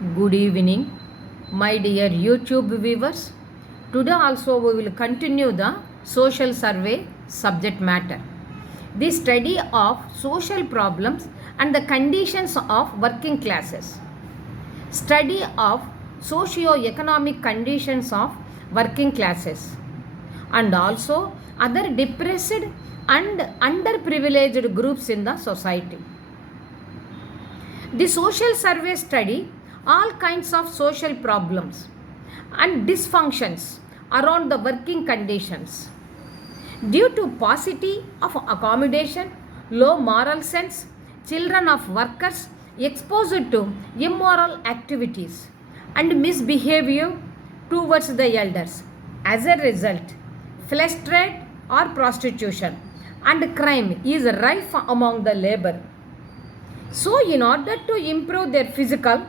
Good evening, my dear YouTube viewers. Today also we will continue the social survey subject matter. The study of social problems and the conditions of working classes. Study of socio-economic conditions of working classes and also other depressed and underprivileged groups in the society. The social survey study all kinds of social problems and dysfunctions around the working conditions. Due to paucity of accommodation, low moral sense, children of workers exposed to immoral activities and misbehavior towards the elders. As a result, flesh trade or prostitution and crime is rife among the labor. So, in order to improve their physical,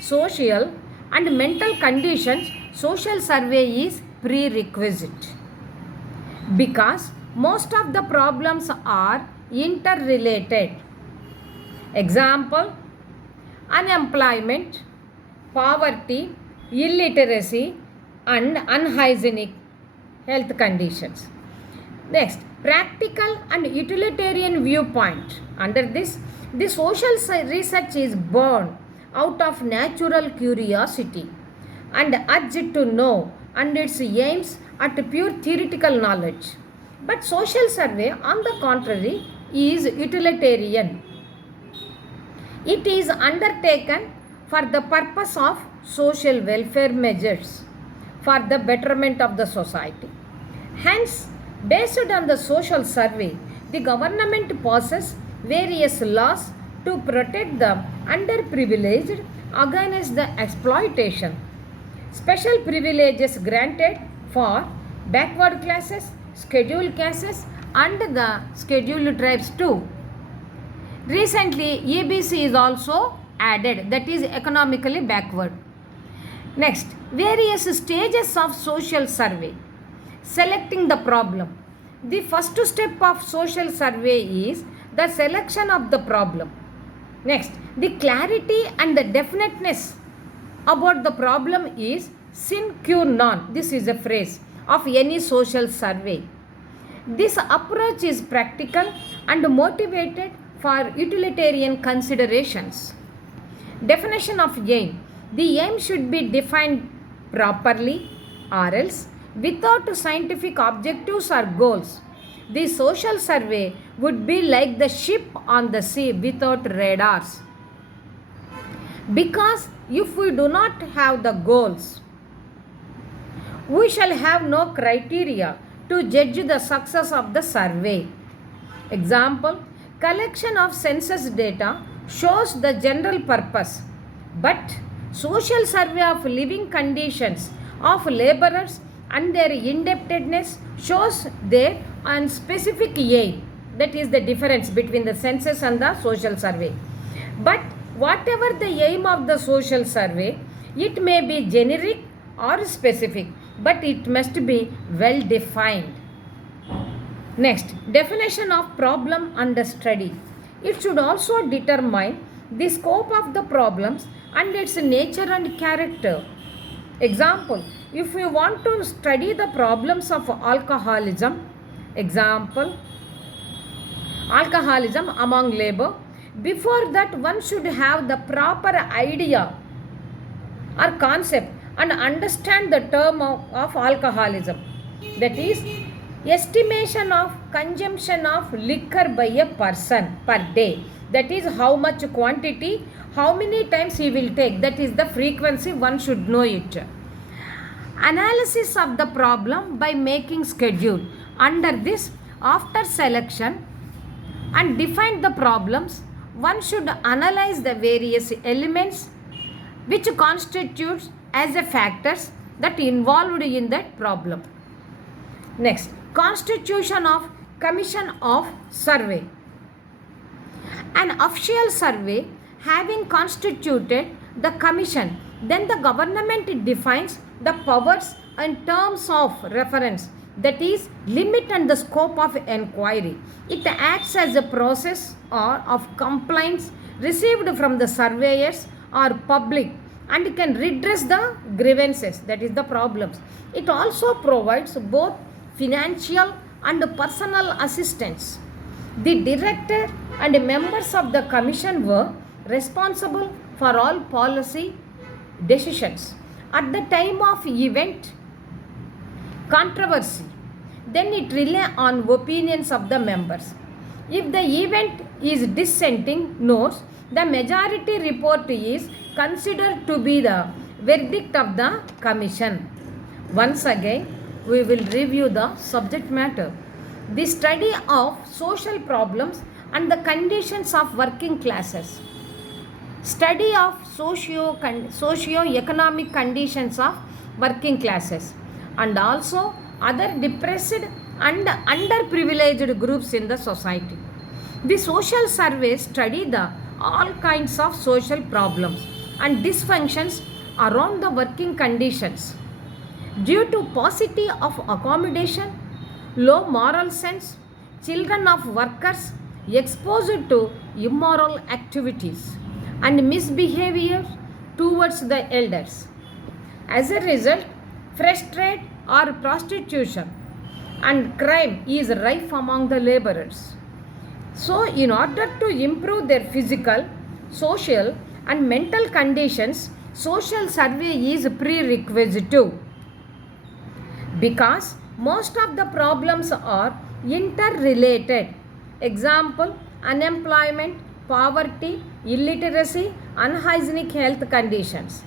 social and mental conditions, social survey is prerequisite because most of the problems are interrelated. Example, unemployment, poverty, illiteracy and unhygienic health conditions. Next, practical and utilitarian viewpoint. Under this, the social research is born out of natural curiosity and urge to know and its aims at pure theoretical knowledge. But social survey, on the contrary, is utilitarian. It is undertaken for the purpose of social welfare measures for the betterment of the society. Hence, based on the social survey, the government passes various laws to protect the underprivileged against the exploitation. Special privileges granted for backward classes, scheduled castes and the scheduled tribes too. Recently, EBC is also added, that is economically backward. Next, various stages of social survey. Selecting the problem. The first step of social survey is the selection of the problem. Next, the clarity and the definiteness about the problem is sine qua non. This is a phrase of any social survey. This approach is practical and motivated for utilitarian considerations. Definition of aim. The aim should be defined properly or else without scientific objectives or goals. The social survey would be like the ship on the sea without radars. Because if we do not have the goals, we shall have no criteria to judge the success of the survey. Example, collection of census data shows the general purpose, but social survey of living conditions of laborers and their indebtedness shows their specific aim. That is the difference between the census and the social survey. But whatever the aim of the social survey, it may be generic or specific, but it must be well defined. Next, definition of problem under study. It should also determine the scope of the problems and its nature and character. Example, if we want to study the problems of alcoholism, example, alcoholism among labor, before that one should have the proper idea or concept and understand the term of alcoholism. That is, estimation of consumption of liquor by a person per day. That is how much quantity, how many times he will take. That is the frequency, one should know it. Analysis of the problem by making schedule. Under this, after selection and define the problems, one should analyze the various elements which constitutes as a factors that involved in that problem. Next, constitution of commission of survey. An official survey having constituted the commission, then the government defines the powers and terms of reference, that is limit and the scope of enquiry. It acts as a process or of complaints received from the surveyors or public and can redress the grievances, that is the problems. It also provides both financial and personal assistance. The director and members of the commission were responsible for all policy decisions. At the time of event controversy, then it relies on opinions of the members. If the event is dissenting notes, the majority report is considered to be the verdict of the commission. Once again, we will review the subject matter. The study of social problems and the conditions of working classes. Study of socio-economic conditions of working classes and also other depressed and underprivileged groups in the society. The social surveys study the all kinds of social problems and dysfunctions around the working conditions due to paucity of accommodation, low moral sense, children of workers exposed to immoral activities and misbehavior towards the elders. As a result, frustrate or prostitution and crime is rife among the laborers. So, in order to improve their physical, social and mental conditions, social survey is prerequisite because most of the problems are interrelated. Example, unemployment, poverty, illiteracy, unhygienic health conditions.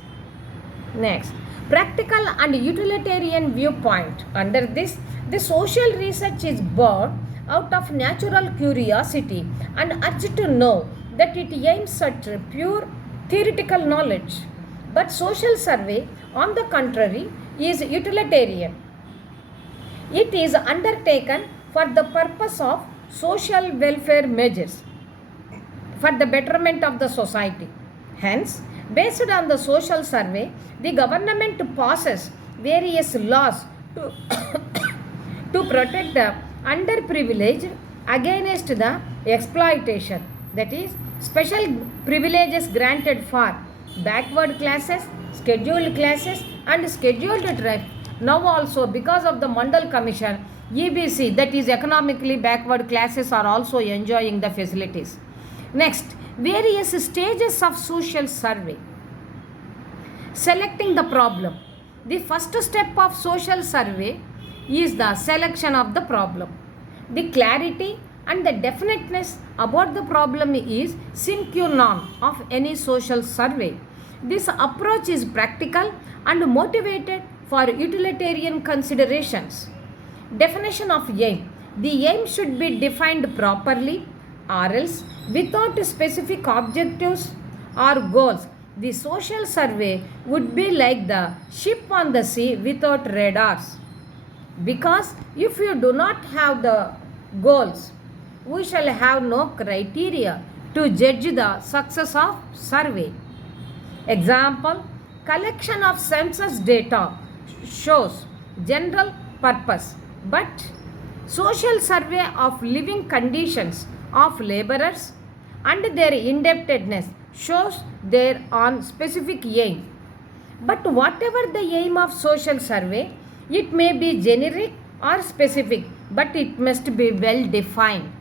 Next, practical and utilitarian viewpoint. Under this, the social research is born out of natural curiosity and urge to know that it aims at pure theoretical knowledge. But social survey, on the contrary, is utilitarian. It is undertaken for the purpose of social welfare measures for the betterment of the society. Hence, based on the social survey, the government passes various laws to, to protect the underprivileged against the exploitation. That is, special privileges granted for backward classes, scheduled classes and scheduled tribes. Now also, because of the Mandal Commission, EBC, that is economically backward classes, are also enjoying the facilities. Next, various stages of social survey. Selecting the problem. The first step of social survey is the selection of the problem. The clarity and the definiteness about the problem is sine qua non of any social survey. This approach is practical and motivated for utilitarian considerations. Definition of aim. The aim should be defined properly, or else without specific objectives or goals, the social survey would be like the ship on the sea without radars. Because if you do not have the goals, we shall have no criteria to judge the success of survey. Example, collection of census data shows general purpose, but social survey of living conditions of laborers and their indebtedness shows their on specific aim. But whatever the aim of social survey, it may be generic or specific, but it must be well defined.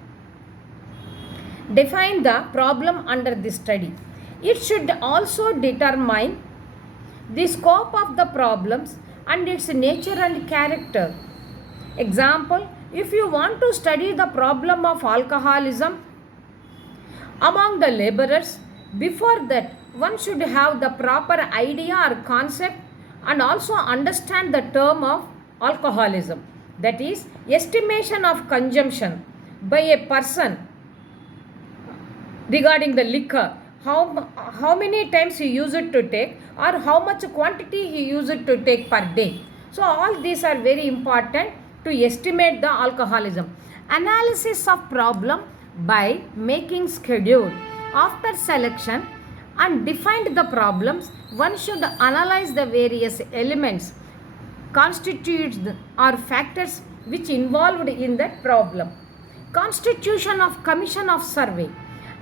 Define the problem under this study. It should also determine the scope of the problems and its nature and character. Example, if you want to study the problem of alcoholism among the laborers, before that one should have the proper idea or concept and also understand the term of alcoholism. That is, estimation of consumption by a person regarding the liquor, how many times he used it to take or how much quantity he used it to take per day. So all these are very important to estimate the alcoholism. Analysis of problem by making schedule. After selection and defined the problems, one should analyze the various elements constitutes or factors which involved in that problem. Constitution of Commission of Survey.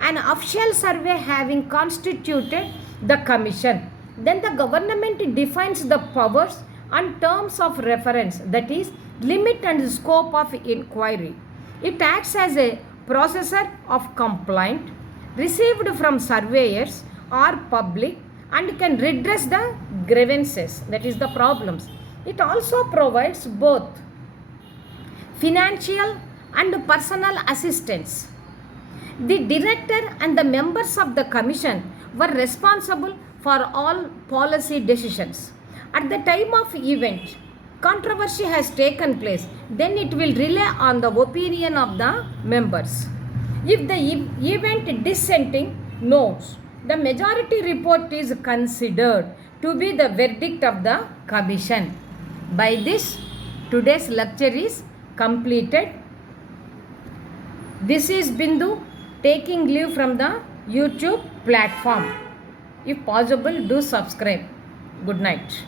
An official survey having constituted the commission Then the government defines the powers and terms of reference, that is, limit and scope of inquiry. It acts as a processor of complaint received from surveyors or public and can redress the grievances, that is, the problems. It also provides both financial and personal assistance. The director and the members of the commission were responsible for all policy decisions. At the time of event, controversy has taken place, then it will rely on the opinion of the members. If the event dissenting knows, the majority report is considered to be the verdict of the commission. By this, today's lecture is completed. This is Bindu taking leave from the YouTube platform. If possible, do subscribe. Good night.